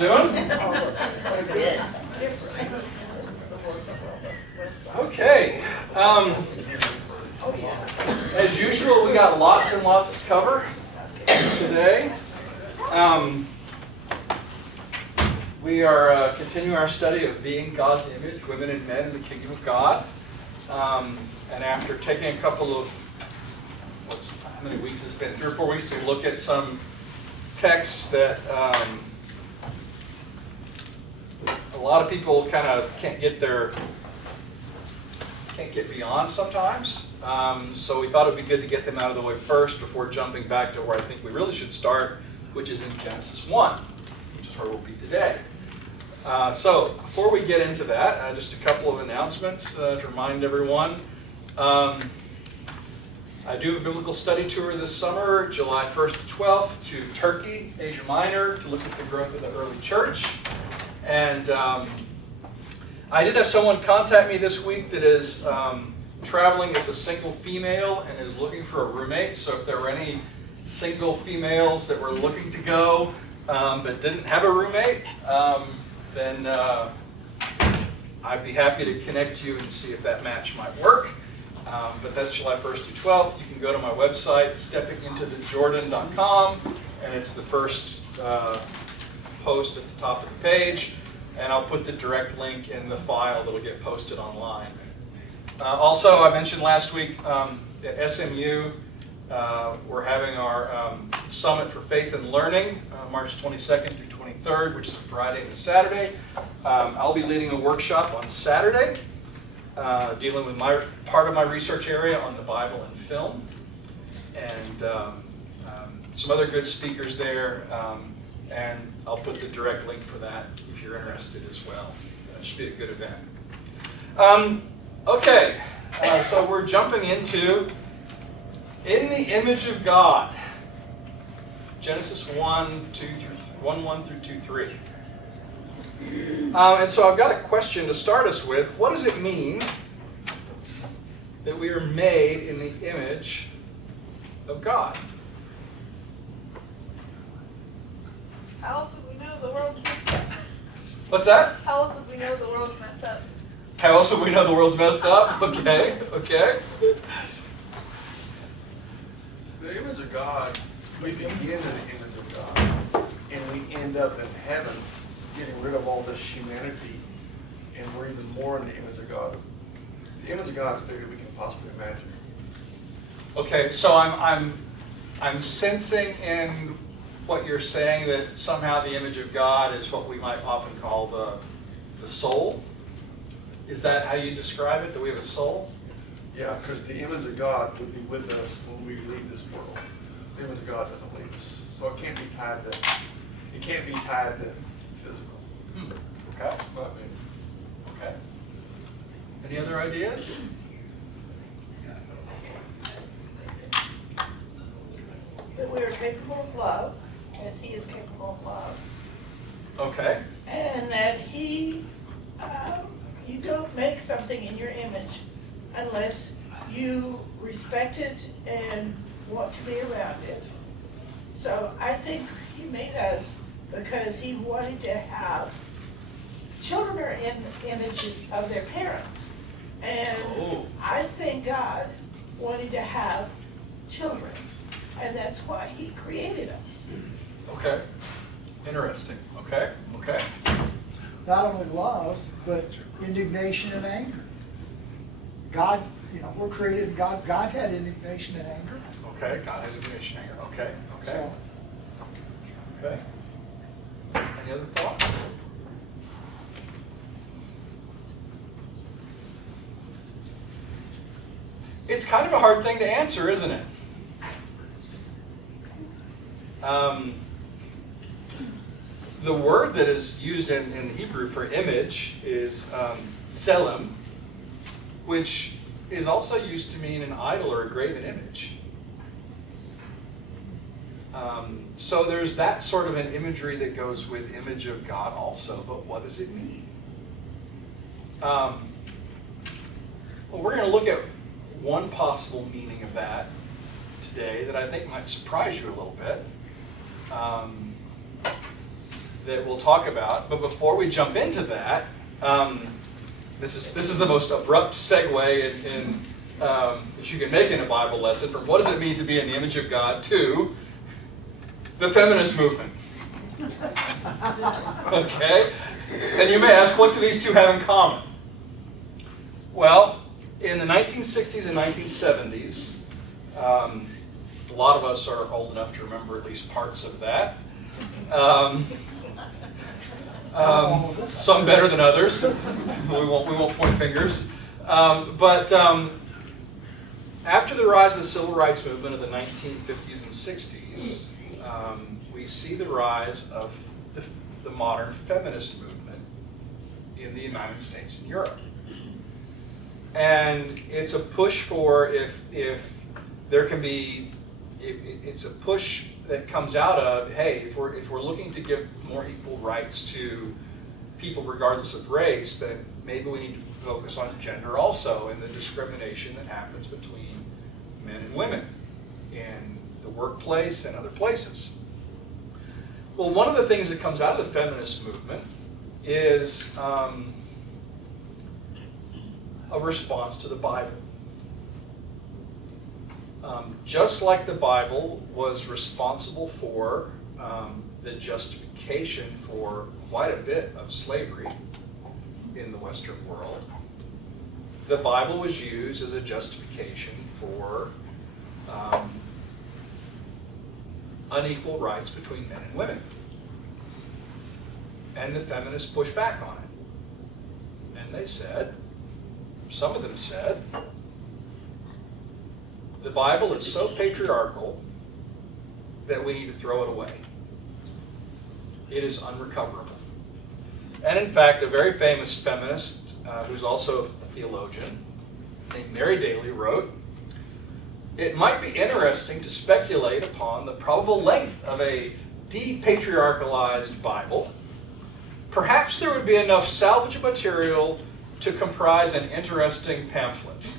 doing? Good. Okay. As usual, we got lots and lots to cover today. We are continuing our study of being God's image, women and men in the kingdom of God. And after taking a couple of, how many weeks it's been? 3 or 4 weeks to look at some texts that a lot of people kind of can't get beyond sometimes. So we thought it would be good to get them out of the way first before jumping back to where I think we really should start, which is in Genesis 1, which is where we'll be today. So before we get into that, just a couple of announcements to remind everyone. I do a biblical study tour this summer, July 1st to 12th, to Turkey, Asia Minor, to look at the growth of the early church. And I did have someone contact me this week that is traveling as a single female and is looking for a roommate. So if there were any single females that were looking to go but didn't have a roommate, then I'd be happy to connect you and see if that match might work. But that's July 1st to 12th. You can go to my website, steppingintothejordan.com, and it's the first post at the top of the page. And I'll put the direct link in the file that'll get posted online. Also, I mentioned last week at SMU, we're having our Summit for Faith and Learning, March 22nd through 23rd, which is a Friday and a Saturday. I'll be leading a workshop on Saturday, dealing with part of my research area on the Bible and film. And some other good speakers there. And I'll put the direct link for that if you're interested as well. That should be a good event. Okay, so we're jumping into In the Image of God. Genesis 1 through 2:3. And so I've got a question to start us with. What does it mean that we are made in the image of God? How else would we know the world's messed up? What's that? How else would we know the world's messed up? How else would we know the world's messed up? Okay. The image of God, we begin in the image of God, and we end up in heaven getting rid of all this humanity, and we're even more in the image of God. The image of God is bigger than we can possibly imagine. Okay, so I'm sensing in what you're saying that somehow the image of God is what we might often call the soul. Is that how you describe it, that we have a soul? Yeah, because the image of God will be with us when we leave this world. The image of God doesn't leave us, so it can't be tied to physical. Okay. Okay. Any other ideas? That we are capable of love, as He is capable of love. Okay. And that you don't make something in your image unless you respect it and want to be around it. So I think He made us because He wanted to have, children are in images of their parents. And I think God wanted to have children. And that's why He created us. Okay. Interesting. Okay. Not only love, but indignation and anger. God, we're created in God. God had indignation and anger. Okay. God has indignation and anger. Okay. So, Okay. Any other thoughts? It's kind of a hard thing to answer, isn't it? The word that is used in Hebrew for image is tselem, which is also used to mean an idol or a graven image. So there's that sort of an imagery that goes with image of God also, but what does it mean? Well, we're going to look at one possible meaning of that today that I think might surprise you a little bit. that we'll talk about. But before we jump into that, this is the most abrupt segue that you can make in a Bible lesson from what does it mean to be in the image of God to the feminist movement. Okay? And you may ask, what do these two have in common? Well, in the 1960s and 1970s, a lot of us are old enough to remember at least parts of that. Some better than others. We won't point fingers. But after the rise of the civil rights movement of the 1950s and 60s, we see the rise of the modern feminist movement in the United States and Europe. And it's a push for if there can be, it's a push that comes out of, hey, if we're looking to give more equal rights to people regardless of race, then maybe we need to focus on gender also and the discrimination that happens between men and women in the workplace and other places. Well, one of the things that comes out of the feminist movement is a response to the Bible. Just like the Bible was responsible for the justification for quite a bit of slavery in the Western world, the Bible was used as a justification for unequal rights between men and women. And the feminists pushed back on it. And they said, some of them said, the Bible is so patriarchal that we need to throw it away. It is unrecoverable. And in fact, a very famous feminist, who's also a theologian, named Mary Daly, wrote, "It might be interesting to speculate upon the probable length of a depatriarchalized Bible. Perhaps there would be enough salvage material to comprise an interesting pamphlet."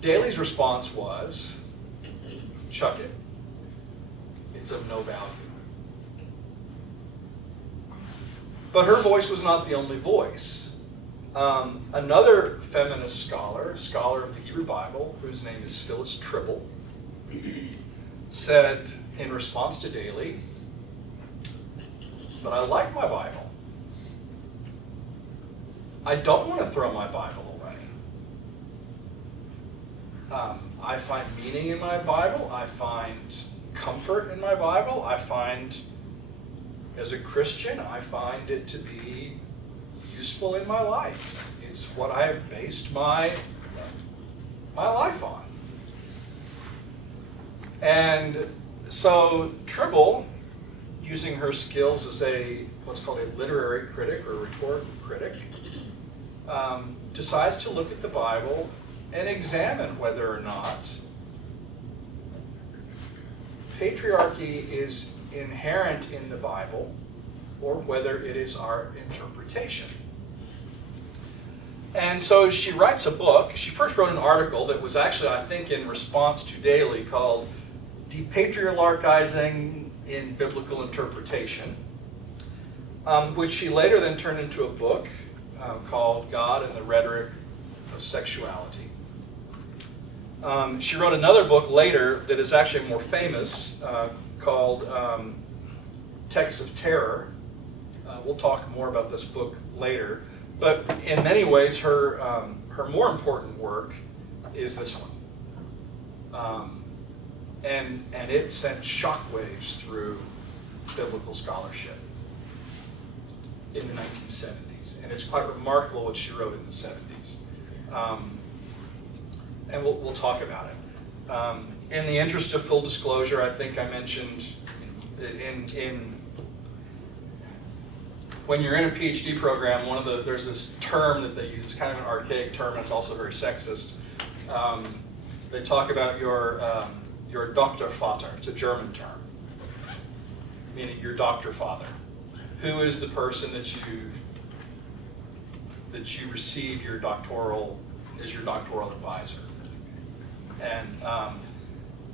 Daly's response was, chuck it. It's of no value. But her voice was not the only voice. Another feminist scholar of the Hebrew Bible, whose name is Phyllis Tribble, said in response to Daly, "But I like my Bible. I don't want to throw my Bible away. I find meaning in my Bible. I find comfort in my Bible. I find, as a Christian, I find it to be useful in my life. It's what I have based my life on." And so Tribble, using her skills as what's called a literary critic or rhetorical critic, decides to look at the Bible and examine whether or not patriarchy is inherent in the Bible or whether it is our interpretation. And so she writes a book. She first wrote an article that was actually, I think, in response to Daly, called "Depatriarchizing in Biblical Interpretation," which she later then turned into a book called "God and the Rhetoric of Sexuality." She wrote another book later that is actually more famous called "Texts of Terror." We'll talk more about this book later. But in many ways, her more important work is this one. And it sent shockwaves through biblical scholarship in the 1970s. And it's quite remarkable what she wrote in the 70s. And we'll talk about it. In the interest of full disclosure, I think I mentioned when you're in a PhD program, there's this term that they use. It's kind of an archaic term. It's also very sexist. They talk about your Doktorvater. It's a German term, meaning your doctor father. Who is the person that you receive your doctoral advisor? And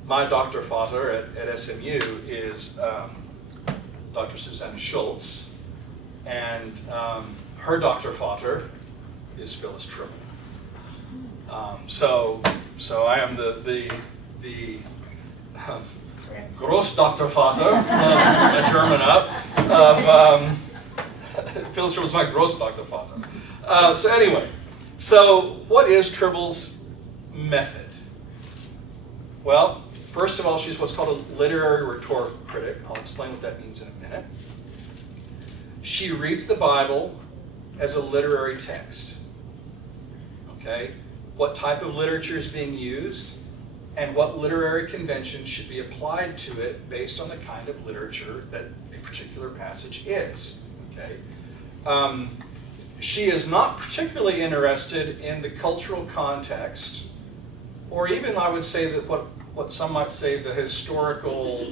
My Dr. Vater at SMU is Dr. Susanne Schultz, and her Dr. Vater is Phyllis Tribble. So I am the Gross Dr. Vater, a German up, of Phyllis Tribble is my Gross Dr. Vater. So anyway, so what is Tribble's method? Well, first of all, she's what's called a literary rhetorical critic. I'll explain what that means in a minute. She reads the Bible as a literary text. Okay? What type of literature is being used, and what literary conventions should be applied to it based on the kind of literature that a particular passage is. Okay? She is not particularly interested in the cultural context, or even, I would say, that what some might say the historical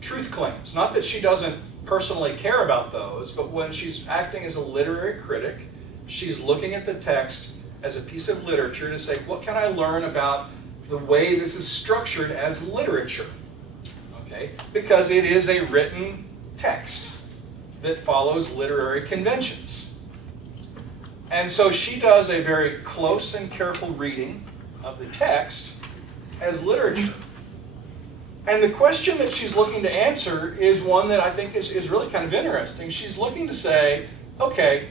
truth claims. Not that she doesn't personally care about those, but when she's acting as a literary critic, she's looking at the text as a piece of literature to say, what can I learn about the way this is structured as literature? Okay? Because it is a written text that follows literary conventions. And so she does a very close and careful reading of the text as literature. And the question that she's looking to answer is one that I think is really kind of interesting. She's looking to say, okay,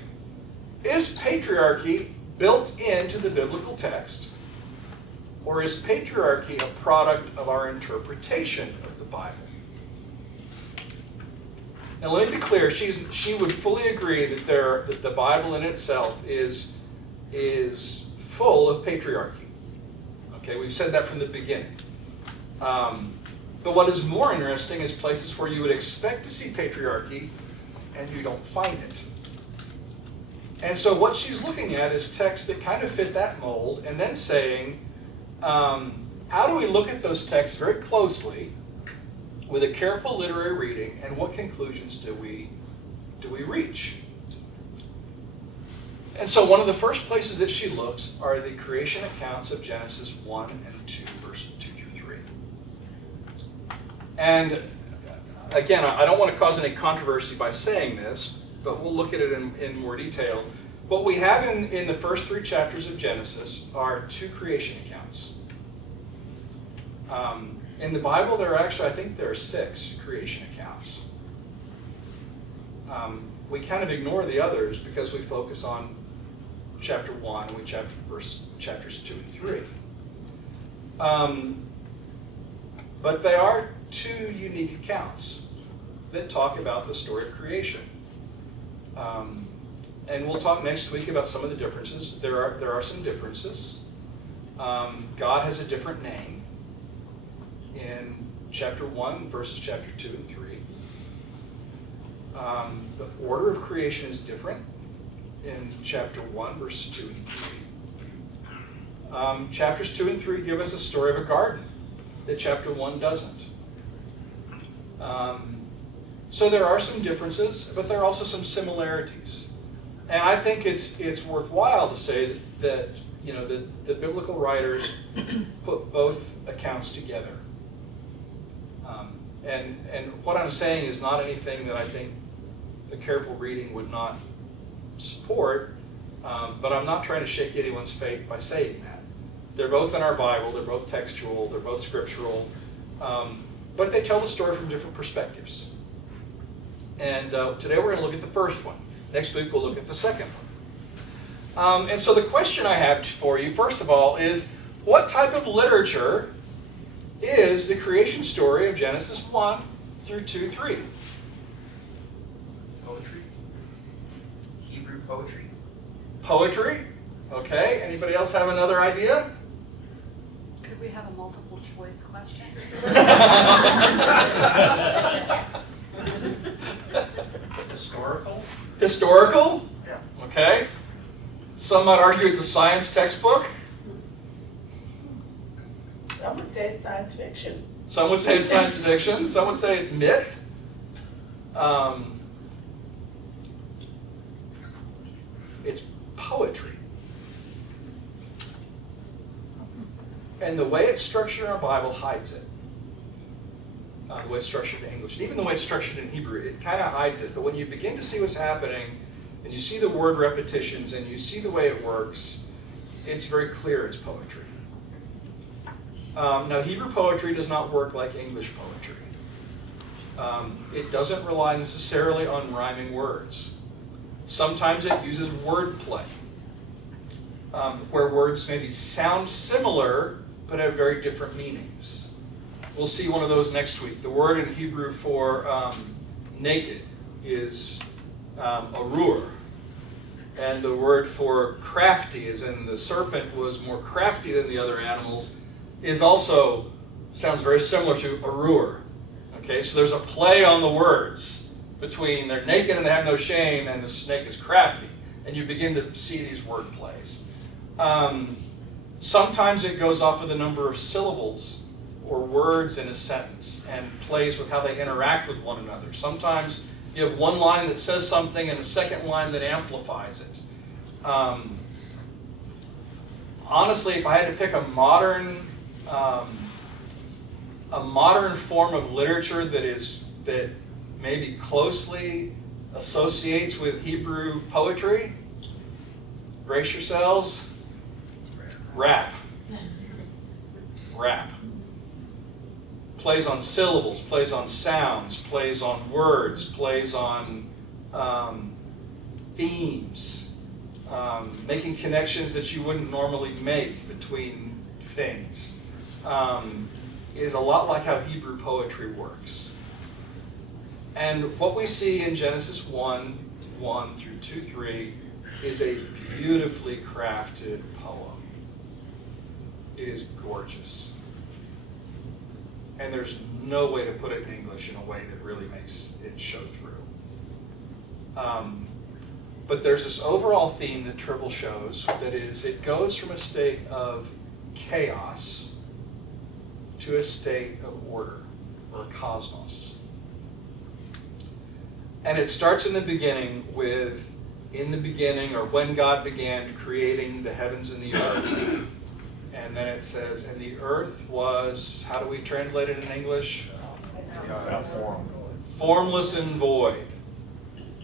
is patriarchy built into the biblical text, or is patriarchy a product of our interpretation of the Bible? Now let me be clear, she would fully agree that the Bible in itself is full of patriarchy. Okay, we've said that from the beginning. But what is more interesting is places where you would expect to see patriarchy and you don't find it. And so what she's looking at is texts that kind of fit that mold, and then saying, how do we look at those texts very closely with a careful literary reading, and what conclusions do we reach? And so one of the first places that she looks are the creation accounts of Genesis 1 and 2, verses 2 through 3. And again, I don't want to cause any controversy by saying this, but we'll look at it in more detail. What we have in the first 3 chapters of Genesis are 2 creation accounts. In the Bible, I think there are 6 creation accounts. We kind of ignore the others because we focus on chapter 1 and chapters 2 and 3. But they are 2 unique accounts that talk about the story of creation. And we'll talk next week about some of the differences. There are some differences. God has a different name in chapter 1 versus chapter 2 and 3. The order of creation is different in chapter 1 verses 2 and 3. Chapters 2 and 3 give us a story of a garden that chapter 1 doesn't. So there are some differences, but there are also some similarities. And I think it's worthwhile to say that the biblical writers put both accounts together. And what I'm saying is not anything that I think the careful reading would not support, but I'm not trying to shake anyone's faith by saying that. They're both in our Bible, they're both textual, they're both scriptural, but they tell the story from different perspectives. And today we're going to look at the first one. Next week we'll look at the second one. And so the question I have for you, first of all, is what type of literature is the creation story of Genesis 1 through 2, 3? Poetry. Hebrew poetry. Poetry? Okay. Anybody else have another idea? Could we have a multiple choice question? Historical. Historical? Yeah. Okay. Some might argue it's a science textbook. Some would say it's science fiction. Some would say it's science fiction. Some would say it's myth. It's poetry. And the way it's structured in our Bible hides it. The way it's structured in English. And even the way it's structured in Hebrew, it kind of hides it. But when you begin to see what's happening, and you see the word repetitions, and you see the way it works, it's very clear it's poetry. Now, Hebrew poetry does not work like English poetry. It doesn't rely necessarily on rhyming words. Sometimes it uses wordplay, where words maybe sound similar, but have very different meanings. We'll see one of those next week. The word in Hebrew for naked is arur. And the word for crafty, as in the serpent was more crafty than the other animals, is also, sounds very similar to arur. Okay, so there's a play on the words between they're naked and they have no shame and the snake is crafty. And you begin to see these word plays. Sometimes it goes off of the number of syllables or words in a sentence and plays with how they interact with one another. Sometimes you have one line that says something and a second line that amplifies it. Honestly, if I had to pick a modern form of literature that maybe closely associates with Hebrew poetry, brace yourselves, rap. Rap. Plays on syllables, plays on sounds, plays on words, plays on themes, making connections that you wouldn't normally make between things, is a lot like how Hebrew poetry works. And what we see in Genesis 1:1 through 2:3 is a beautifully crafted poem. It is gorgeous. And there's no way to put it in English in a way that really makes it show through. But there's this overall theme that Tribble shows that is, it goes from a state of chaos to a state of order, or cosmos. And it starts in the beginning with, in the beginning, or when God began creating the heavens and the earth. And then it says, and the earth was, how do we translate it in English? Formless and void.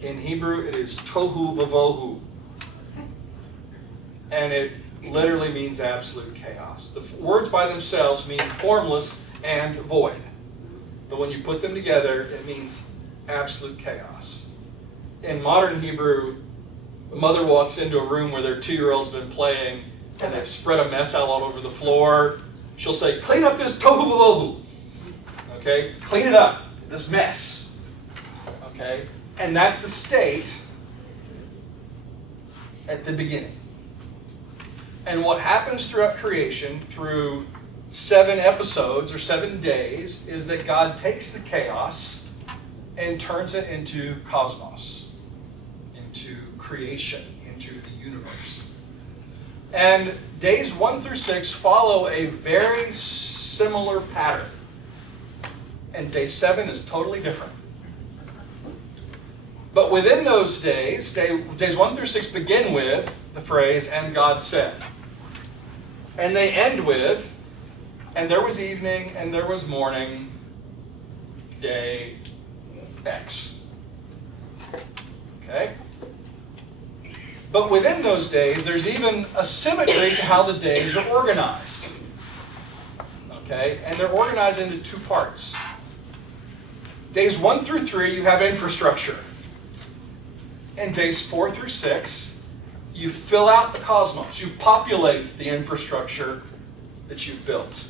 In Hebrew, it is tohu vavohu. And it literally means absolute chaos. The words by themselves mean formless and void. But when you put them together, it means absolute chaos. In modern Hebrew, a mother walks into a room where their 2-year-old's been playing and they've spread a mess out all over the floor. She'll say, clean up this tohu vavohu. Okay? Clean it up, this mess. Okay? And that's the state at the beginning. And what happens throughout creation, through 7 episodes or 7 days, is that God takes the chaos and turns it into cosmos, into creation, into the universe. And days 1 through 6 follow a very similar pattern. And day 7 is totally different. But within those days, days 1 through 6 begin with the phrase, and God said. And they end with, and there was evening, and there was morning, day X. Okay? But within those days, there's even a symmetry to how the days are organized. Okay? And they're organized into 2 parts. Days 1 through 3, you have infrastructure. And days 4 through 6, you fill out the cosmos. You populate the infrastructure that you've built.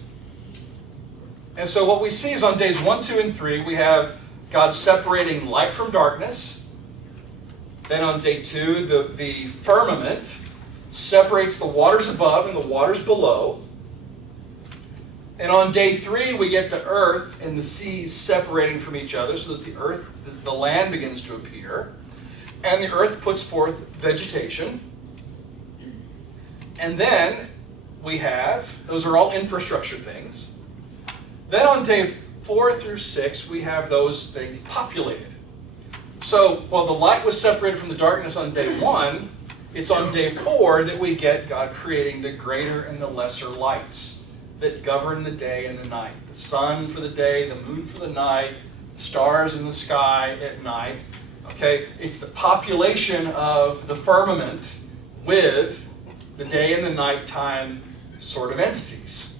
And so what we see is on days 1, 2, and 3, we have God separating light from darkness. Then on day 2, the firmament separates the waters above and the waters below. And on day 3, we get the earth and the seas separating from each other so that the land begins to appear. And the earth puts forth vegetation. And then we have, those are all infrastructure things. Then on day 4 through 6, we have those things populated. So while the light was separated from the darkness on day 1, it's on day 4 that we get God creating the greater and the lesser lights. that govern the day and the night. The sun for the day, the moon for the night, stars in the sky at night. Okay, it's the population of the firmament with the day and the nighttime sort of entities.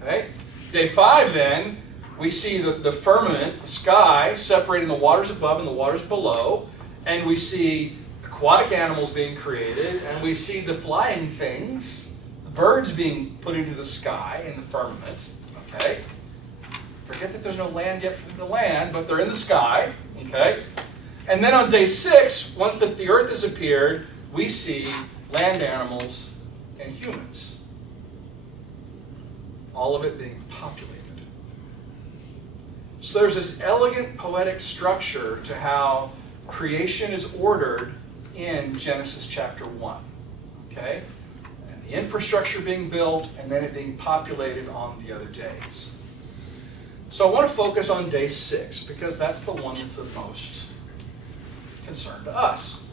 Okay, day 5 then, we see the firmament, the sky, separating the waters above and the waters below, and we see aquatic animals being created, and we see the flying things, the birds being put into the sky in the firmament. Okay, forget that there's no land yet for them to land, but they're in the sky. Okay, and then on day 6, once that the earth has appeared, we see land animals and humans. All of it being populated. So there's this elegant poetic structure to how creation is ordered in Genesis chapter 1. Okay? And the infrastructure being built and then it being populated on the other days. So I want to focus on day 6 because that's the one that's of most concern to us.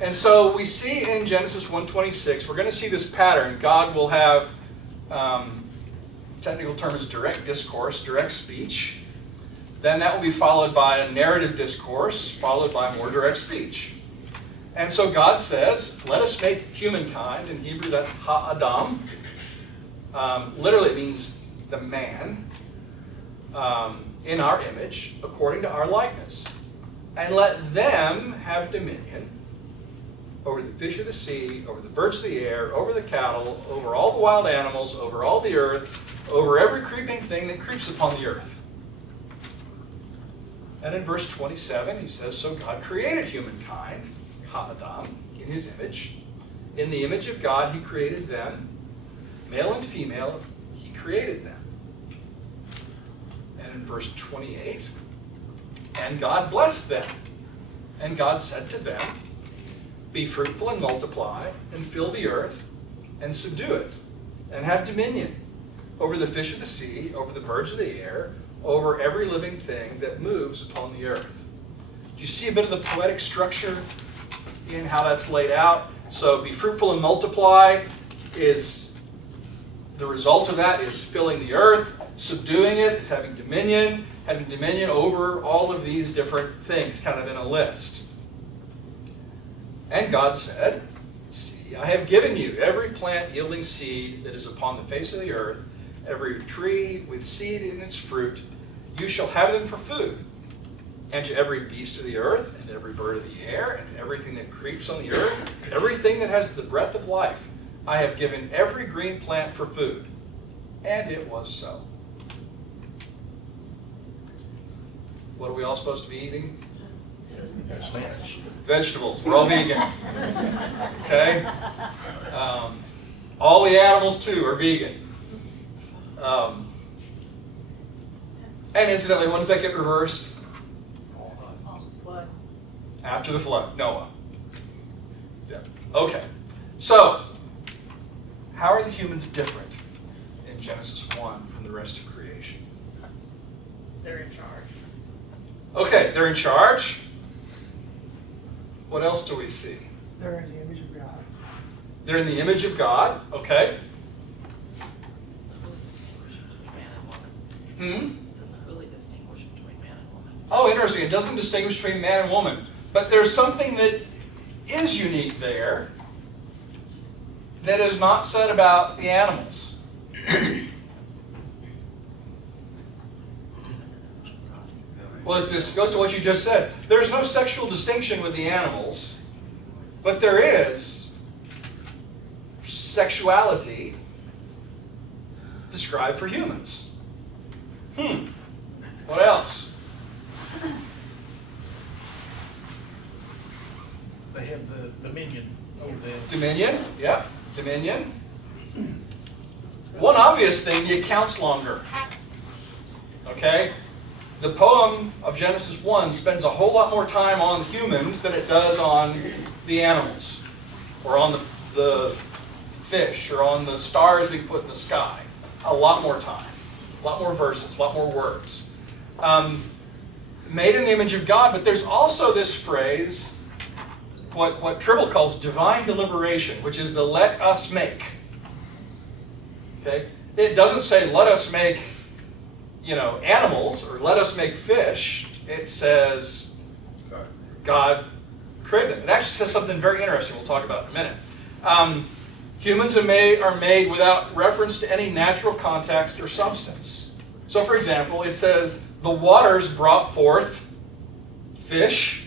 And so we see in Genesis 1:26, we're going to see this pattern. God will have, technical term is direct discourse, direct speech. Then that will be followed by a narrative discourse, followed by more direct speech. And so God says, let us make humankind. In Hebrew, that's ha-adam. Literally, it means the man, in our image, according to our likeness. And let them have dominion over the fish of the sea, over the birds of the air, over the cattle, over all the wild animals, over all the earth, over every creeping thing that creeps upon the earth. And in verse 27, he says, so God created humankind, ha-adam, in his image. In the image of God, he created them. Male and female, he created them. And in verse 28, and God blessed them. And God said to them, be fruitful and multiply, and fill the earth, and subdue it, and have dominion over the fish of the sea, over the birds of the air, over every living thing that moves upon the earth. Do you see a bit of the poetic structure in how that's laid out? So be fruitful and multiply is, the result of that is filling the earth, subduing it, is having dominion over all of these different things, kind of in a list. And God said, see, I have given you every plant yielding seed that is upon the face of the earth, every tree with seed in its fruit, you shall have them for food. And to every beast of the earth, and every bird of the air, and everything that creeps on the earth, everything that has the breath of life, I have given every green plant for food. And it was so. What are we all supposed to be eating? Vegetables. We're all vegan. Okay? All the animals, too, are vegan. And incidentally, when does that get reversed? Flood. After the flood. Noah. Yeah. Okay. So, how are the humans different in Genesis 1 from the rest of creation? They're in charge. Okay, they're in charge. What else do we see? They're in the image of God. They're in the image of God. Okay. Doesn't really distinguish between man and woman. Oh, interesting. It doesn't distinguish between man and woman. But there's something that is unique there that is not said about the animals. Well, it just goes to what you just said. There's no sexual distinction with the animals, but there is sexuality described for humans. What else? They have the dominion over them. Dominion, yeah, dominion. One obvious thing, the account's longer. Okay? The poem of Genesis 1 spends a whole lot more time on humans than it does on the animals, or on the fish, or on the stars we put in the sky. A lot more time, a lot more verses, a lot more words. Made in the image of God, but there's also this phrase, what Tribble calls divine deliberation, which is the let us make. Okay? It doesn't say, let us make, animals, or let us make fish. It says, God created them. It actually says something very interesting we'll talk about in a minute. Humans are made without reference to any natural context or substance. So, for example, it says, the waters brought forth fish.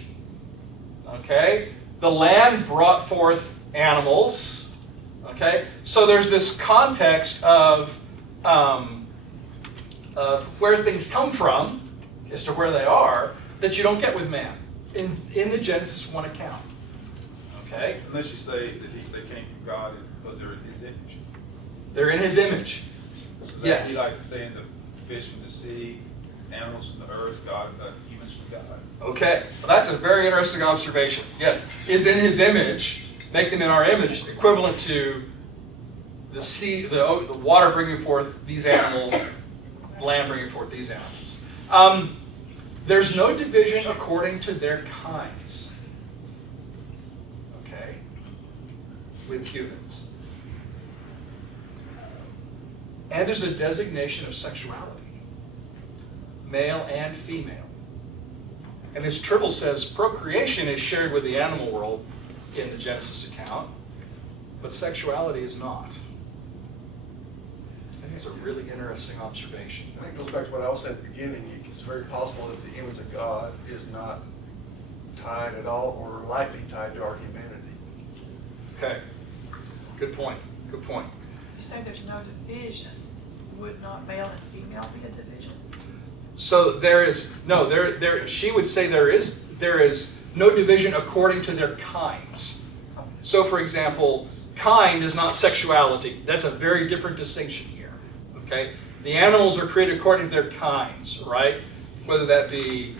Okay? The land brought forth animals. Okay? So there's this context of where things come from, as to where they are, that you don't get with man in the Genesis 1 account. Okay? Unless you say that they came from God because they're in His image. They're in His image. So that Yes. be like saying the fish from the sea, animals from the earth, humans from God. Okay, well, that's a very interesting observation. Yes, is in His image, make them in our image, equivalent to the sea, the water bringing forth these animals, the land bringing forth these animals. There's no division according to their kinds. Okay, with humans. And there's a designation of sexuality, male and female. And as Tribble says, procreation is shared with the animal world in the Genesis account, but sexuality is not. I think it's a really interesting observation. I think it goes back to what I said at the beginning. It's very possible that the image of God is not tied at all or lightly tied to our humanity. Okay, good point, good point. You say there's no division. Would not male and female be a division? So there is, no, she would say there is no division according to their kinds. So for example, kind is not sexuality. That's a very different distinction here, okay? The animals are created according to their kinds, right? Whether that be,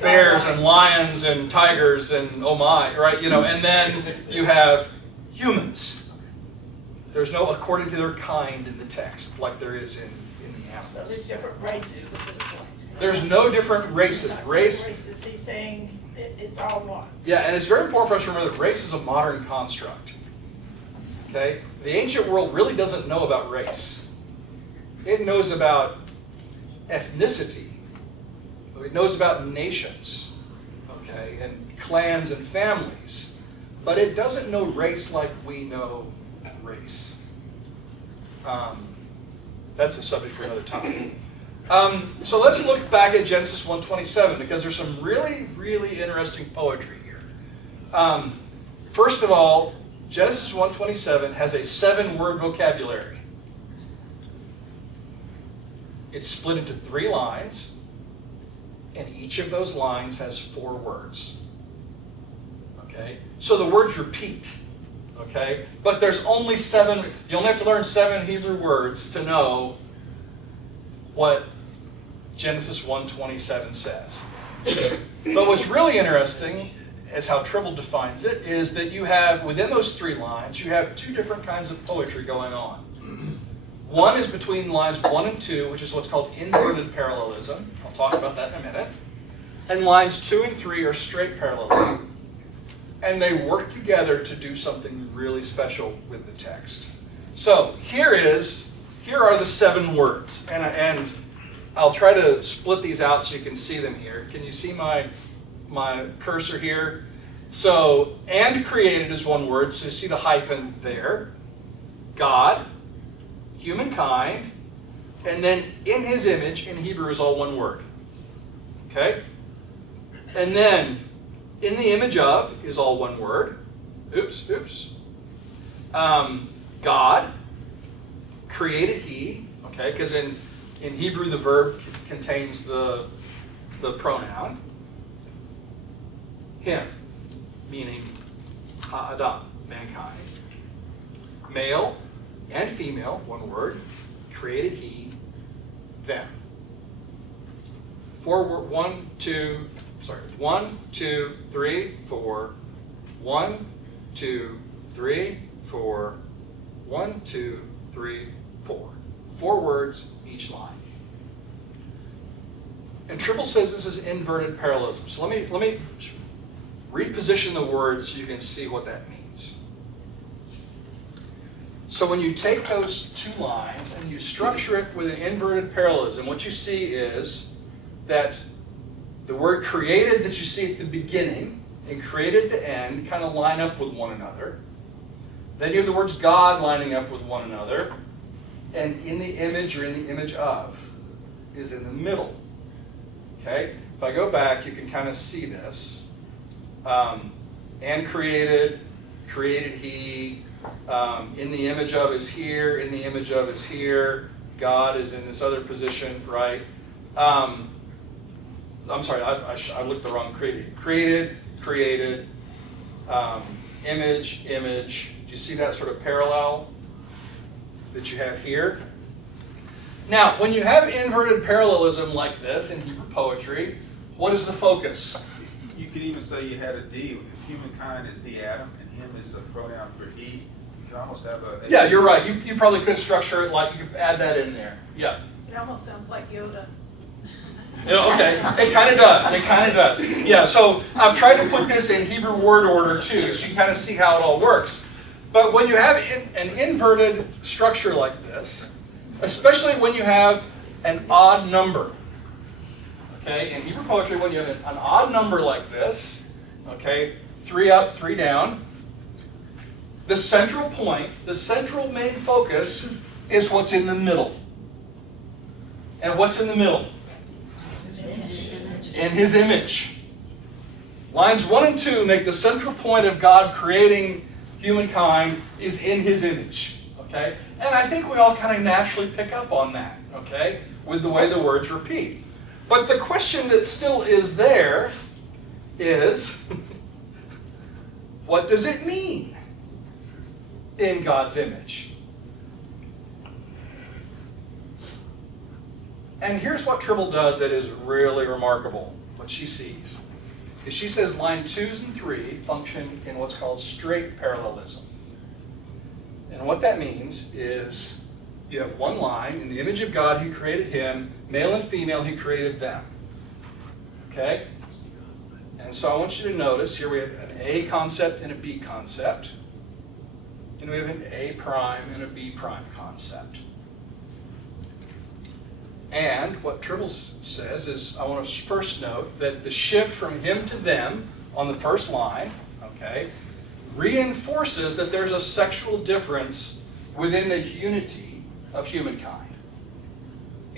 bears and lions and tigers and oh my, right? And then you have humans. There's no according to their kind in the text, like there is in the animals. So there's different races at this point. There's no different races. Races, he's saying it's all one. Yeah, and it's very important for us to remember that race is a modern construct. Okay? The ancient world really doesn't know about race. It knows about ethnicity. It knows about nations, okay, and clans and families. But it doesn't know race like we know race. That's a subject for another time. So let's look back at Genesis 1:27 because there's some really, really interesting poetry here. First of all, Genesis 1:27 has a 7-word vocabulary. It's split into 3 lines, and each of those lines has 4 words. Okay? So the words repeat. Okay? But there's only 7, you only have to learn 7 Hebrew words to know what Genesis 1:27 says. But what's really interesting, as how Tribble defines it, is that you have, within those 3 lines, you have 2 different kinds of poetry going on. One is between lines 1 and 2, which is what's called inverted parallelism. I'll talk about that in a minute. And lines 2 and 3 are straight parallelism. And they work together to do something really special with the text. So here are the 7 words. And I'll try to split these out so you can see them here. Can you see my cursor here? So, and created is 1 word, so you see the hyphen there. God, humankind, and then in His image, in Hebrew, is all 1 word. Okay? And then, in the image of is all 1 word. Oops. God, created He, okay, because in Hebrew the verb contains the pronoun. Him, meaning Ha'adam, mankind. Male and female, 1 word, created He, them. 1, 2, 3, 4. 1, 2, 3, 4. 1, 2, 3, 4. 4 words each line. And Tribble says this is inverted parallelism. So let me reposition the words so you can see what that means. So when you take those two lines and you structure it with an inverted parallelism, what you see is that the word created that you see at the beginning and created at the end kind of line up with one another. Then you have the words God lining up with one another. And in the image or in the image of is in the middle. Okay? If I go back, you can kind of see this. And created he, in the image of is here, in the image of is here, God is in this other position, right? I'm sorry, I looked the wrong created. Created, image. Do you see that sort of parallel that you have here? Now, when you have inverted parallelism like this in Hebrew poetry, what is the focus? You could even say you had a D. If humankind is the Adam and him is a pronoun for he, you can almost have a... Yeah, you're right. You probably could structure it like, you could add that in there. Yeah. It almost sounds like Yoda. Okay, it kind of does. Yeah, so I've tried to put this in Hebrew word order too, so you can kind of see how it all works. But when you have an inverted structure like this, especially when you have an odd number, okay, in Hebrew poetry, when you have an odd number like this, okay, 3 up, 3 down, the central point, the central main focus is what's in the middle. And what's in the middle? In his image. Lines 1 and 2 make the central point of God creating humankind is in his image. Okay? And I think we all kind of naturally pick up on that, okay, with the way the words repeat. But the question that still is there is, what does it mean in God's image? And here's what Tribble does that is really remarkable, what she sees. Is she says line 2s and 3 function in what's called straight parallelism. And what that means is you have one line, in the image of God He created him, male and female He created them. Okay? And so I want you to notice here we have an A concept and a B concept. And we have an A prime and a B prime concept. And what Tribble says is, I want to first note that the shift from him to them on the first line, okay, reinforces that there's a sexual difference within the unity of humankind.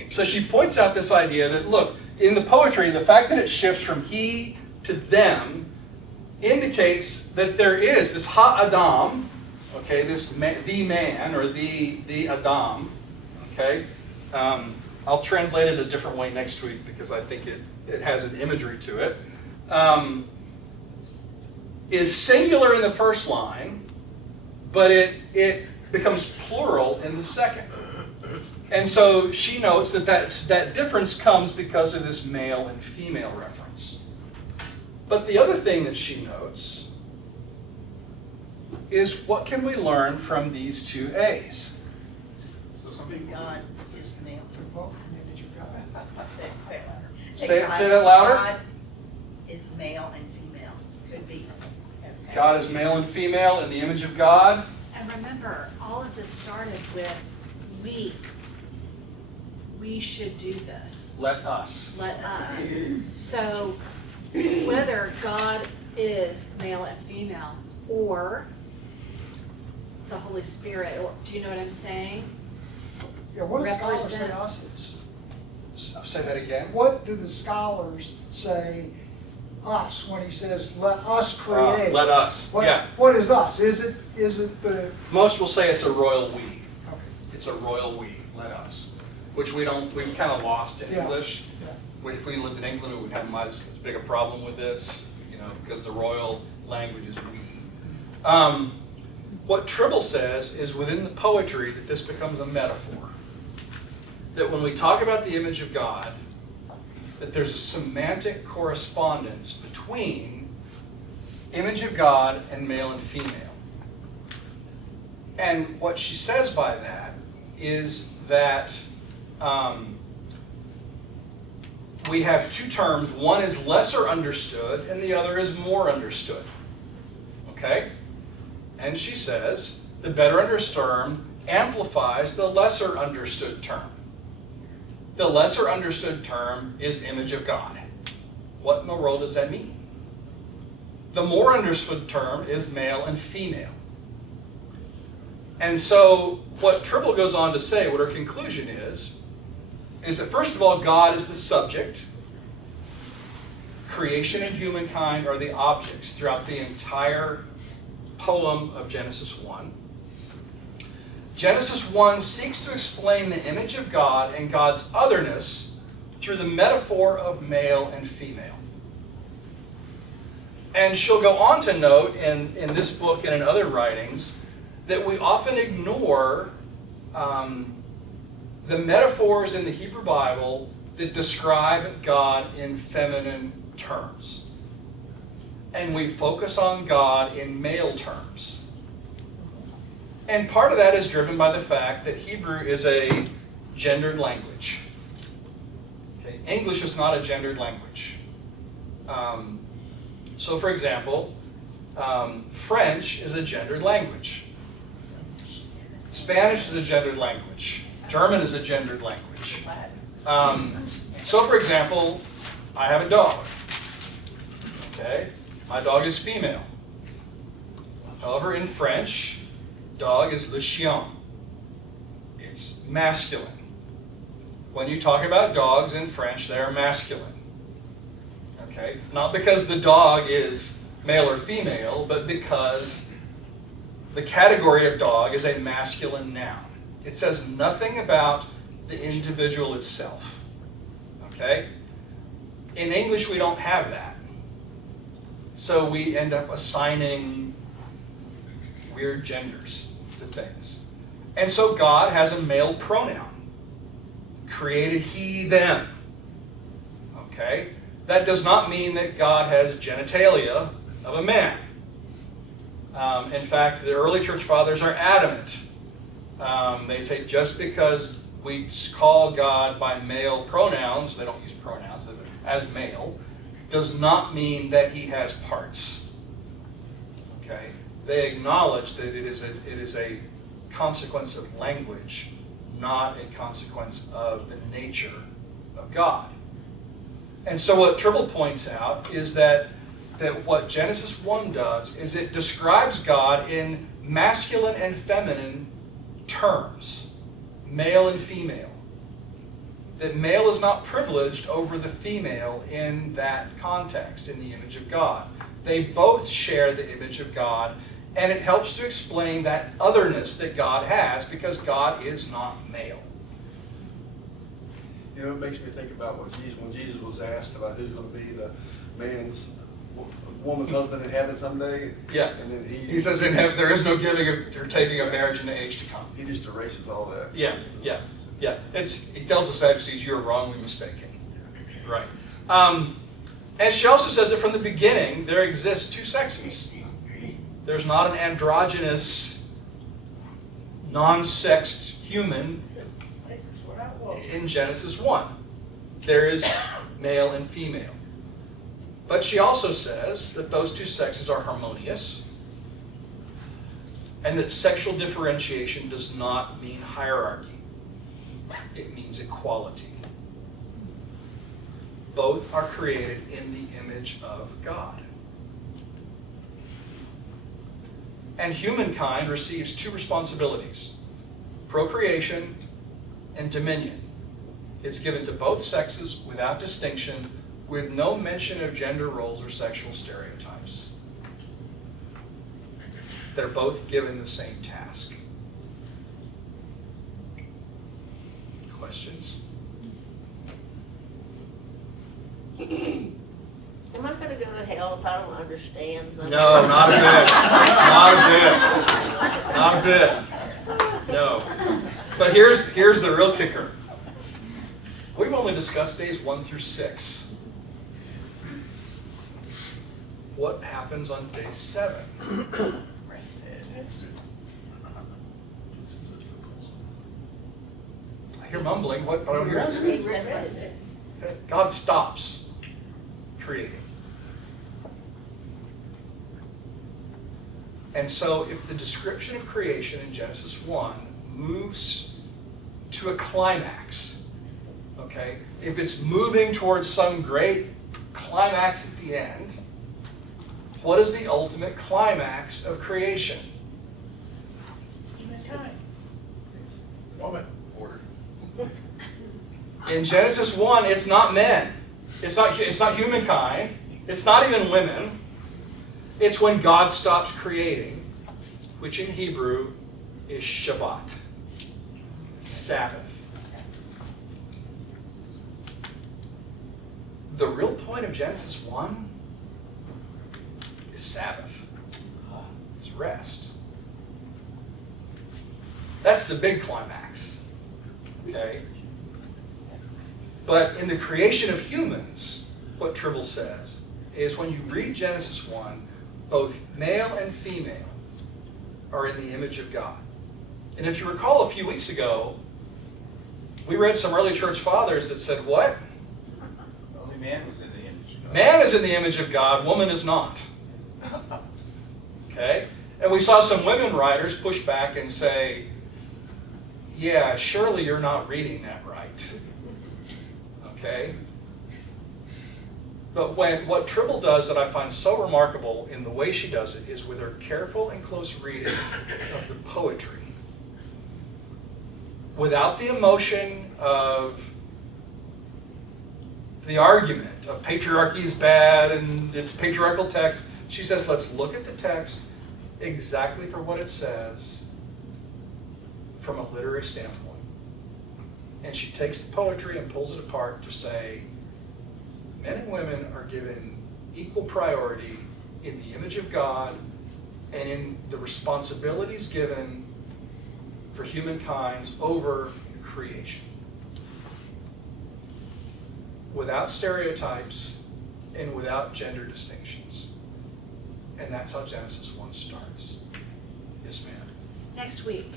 So she points out this idea that, look, in the poetry, the fact that it shifts from he to them indicates that there is this ha-adam, okay, the man, or the Adam, okay, I'll translate it a different way next week because I think it has an imagery to it, is singular in the first line, but it becomes plural in the second. And so she notes that difference comes because of this male and female reference. But the other thing that she notes is, what can we learn from these two A's? So some people... God is male. Say it louder. Say that louder. God is male and female. Could be. God is male and female in the image of God. And remember, all of this started with we should do this. Let us. Let us. So whether God is male and female, or the Holy Spirit, or do you know what I'm saying? Yeah, what do scholars say Represent. us is? Say that again. What do the scholars say us when he says, let us create? Let us. What, Yeah. what is us? Is it the... Most will say it's a royal we. Okay. It's a royal we. Let us. Which we've kind of lost in Yeah. English. Yeah. If we lived in England, we would have as big a problem with this, because the royal language is we. What Tribble says is within the poetry that this becomes a metaphor. That when we talk about the image of God, that there's a semantic correspondence between image of God and male and female. And what she says by that is that we have two terms. One is lesser understood and the other is more understood. Okay? And she says the better understood term amplifies the lesser understood term. The lesser understood term is image of God. What in the world does that mean? The more understood term is male and female. And so what Tribble goes on to say, what her conclusion is that first of all, God is the subject. Creation and humankind are the objects throughout the entire poem of Genesis 1. Genesis 1 seeks to explain the image of God and God's otherness through the metaphor of male and female. And she'll go on to note in this book and in other writings that we often ignore the metaphors in the Hebrew Bible that describe God in feminine terms. And we focus on God in male terms. And part of that is driven by the fact that Hebrew is a gendered language. Okay? English is not a gendered language. So for example, French is a gendered language. Spanish is a gendered language. German is a gendered language. So for example, I have a dog. Okay? My dog is female. However, in French, dog is le chien. It's masculine. When you talk about dogs in French, they are masculine. Okay? Not because the dog is male or female, but because the category of dog is a masculine noun. It says nothing about the individual itself. Okay? In English, we don't have that. So we end up assigning weird genders to things. And so God has a male pronoun. Created he, them. Okay? That does not mean that God has genitalia of a man. In fact, the early church fathers are adamant. They say just because we call God by male pronouns, they don't use pronouns, as male, does not mean that he has parts. Okay? They acknowledge that it is a consequence of language, not a consequence of the nature of God. And so what Tribble points out is that what Genesis 1 does is it describes God in masculine and feminine terms, male and female. That male is not privileged over the female in that context, in the image of God. They both share the image of God, and it helps to explain that otherness that God has, because God is not male. You know, it makes me think about when Jesus was asked about who's going to be the woman's husband in heaven someday. Yeah. And then He says in heaven there is no giving or taking of marriage in the age to come. He just erases all that. Yeah. He tells the Sadducees, you are wrongly mistaken. Right. And she also says that from the beginning there exists two sexes. There's not an androgynous, non-sexed human in Genesis 1. There is male and female. But she also says that those two sexes are harmonious, and that sexual differentiation does not mean hierarchy. It means equality. Both are created in the image of God. And humankind receives two responsibilities: procreation and dominion. It's given to both sexes without distinction, with no mention of gender roles or sexual stereotypes. They're both given the same task. Questions? Am I going to go to hell if I don't understand something? No, not a bit. No. But here's the real kicker. We've only discussed days 1 through 6. What happens on day 7? I hear mumbling. What? I don't hear it. He rested. Okay. God stops creating. And so if the description of creation in Genesis 1 moves to a climax, okay, if it's moving towards some great climax at the end, what is the ultimate climax of creation? Humankind. Woman. Order. In Genesis 1, it's not men. It's not humankind. It's not even women. It's when God stops creating, which in Hebrew is Shabbat, Sabbath. The real point of Genesis 1 is Sabbath. It's rest. That's the big climax. Okay? But in the creation of humans, what Tribble says is when you read Genesis 1, both male and female are in the image of God. And if you recall a few weeks ago, we read some early church fathers that said, what? Only man was in the image of God. Man is in the image of God, woman is not. Okay? And we saw some women writers push back and say, yeah, surely you're not reading that right. Okay? But what Tribble does that I find so remarkable in the way she does it is with her careful and close reading of the poetry. Without the emotion of the argument of patriarchy is bad and it's patriarchal text, she says, let's look at the text exactly for what it says from a literary standpoint. And she takes the poetry and pulls it apart to say, men and women are given equal priority in the image of God and in the responsibilities given for humankind over creation. Without stereotypes and without gender distinctions. And that's how Genesis 1 starts. Yes, ma'am. Next week,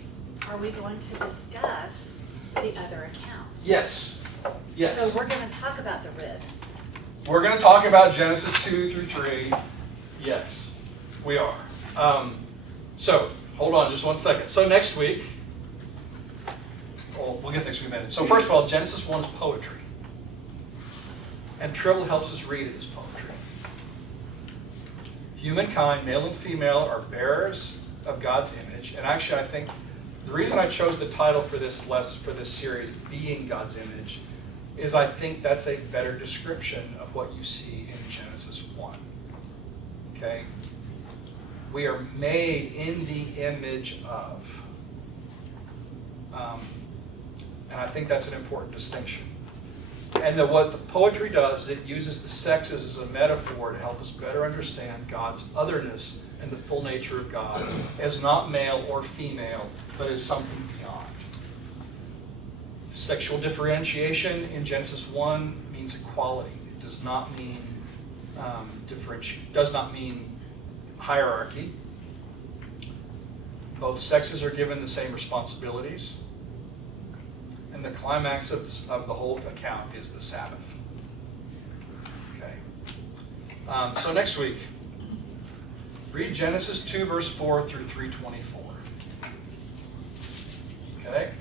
are we going to discuss the other accounts? Yes. Yes. So we're going to talk about the rib. We're going to talk about Genesis 2 through 3. Yes, we are. So, hold on just 1 second. So next week, we'll get next week in a minute. So first of all, Genesis 1 is poetry. And Tribble helps us read it as poetry. Humankind, male and female, are bearers of God's image. And actually, I think the reason I chose the title for this series, Being God's Image, is I think that's a better description of what you see in Genesis 1. Okay? We are made in the image of. And I think that's an important distinction. And what the poetry does is it uses the sexes as a metaphor to help us better understand God's otherness and the full nature of God as not male or female, but as something beyond. Sexual differentiation in Genesis 1 means equality. It does not mean does not mean hierarchy. Both sexes are given the same responsibilities. And the climax of the whole account is the Sabbath. Okay. So next week, read Genesis 2, verse 4 through 3:24. Okay?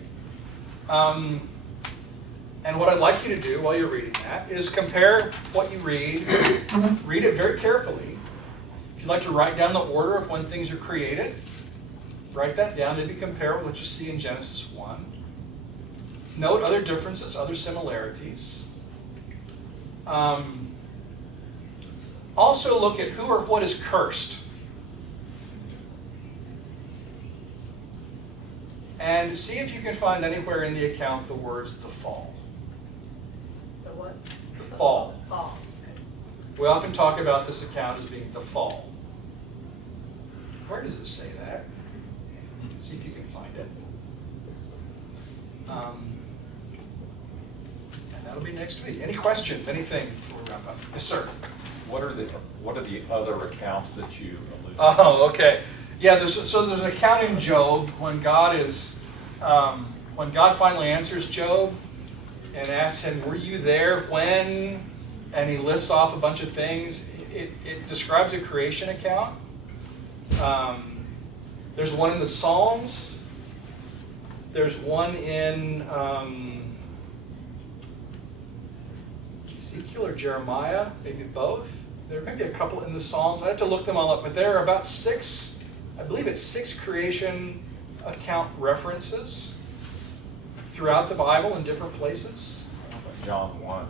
And what I'd like you to do while you're reading that is compare what you read. Read it very carefully. If you'd like to write down the order of when things are created, write that down. Maybe compare what you see in Genesis 1. Note other differences, other similarities. Also look at who or what is cursed. And see if you can find anywhere in the account the words the fall. The what? The fall. Fall. We often talk about this account as being the fall. Where does it say that? See if you can find it. And that'll be next week. Any questions? Anything before we wrap up? Yes, sir. What are the other accounts that you alluded to? Oh, okay. Yeah, there's an account in Job when God finally answers Job and asks him, "Were you there when?" And he lists off a bunch of things. It describes a creation account. There's one in the Psalms. There's one in Ezekiel or Jeremiah, maybe both. There may be a couple in the Psalms. I have to look them all up, but there are about 6, I believe it's 6 creation account references throughout the Bible in different places. John 1.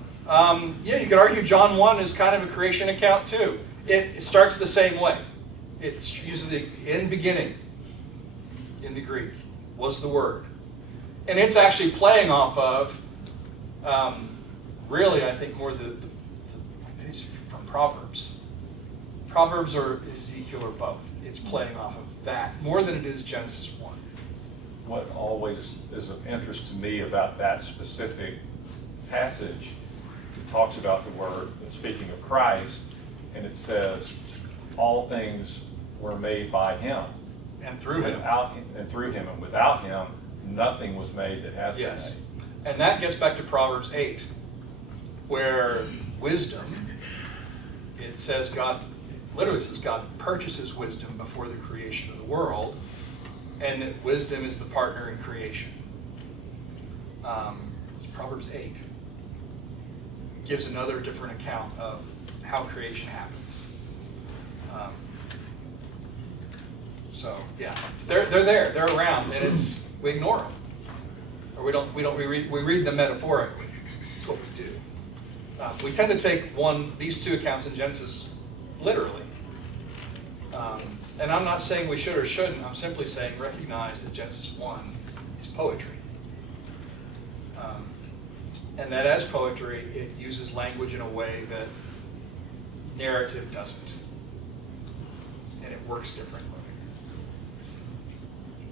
Yeah, you could argue John 1 is kind of a creation account too. It starts the same way. It's usually in beginning, in the Greek, was the Word. And it's actually playing off of, really, I think more it's from Proverbs. Proverbs or Ezekiel or both. It's playing off of that more than it is Genesis 1. What always is of interest to me about that specific passage, it talks about the Word, speaking of Christ, and it says, all things were made by Him. And through Him. And through Him. And without Him, nothing was made that has been Yes. made. And that gets back to Proverbs 8, where wisdom, it says God, it literally says God purchases wisdom before the creation of the world, and that wisdom is the partner in creation. Proverbs 8 gives another different account of how creation happens. So yeah, they're there, they're around, and we ignore them, or we read them metaphorically. That's what we do. We tend to take these 2 accounts in Genesis literally. And I'm not saying we should or shouldn't. I'm simply saying recognize that Genesis 1 is poetry. And that as poetry, it uses language in a way that narrative doesn't. And it works differently.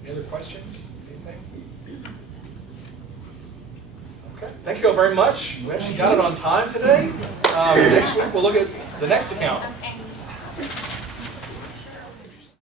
Any other questions? Anything? Okay. Thank you all very much. We actually got it on time today. Next week we'll look at the next account.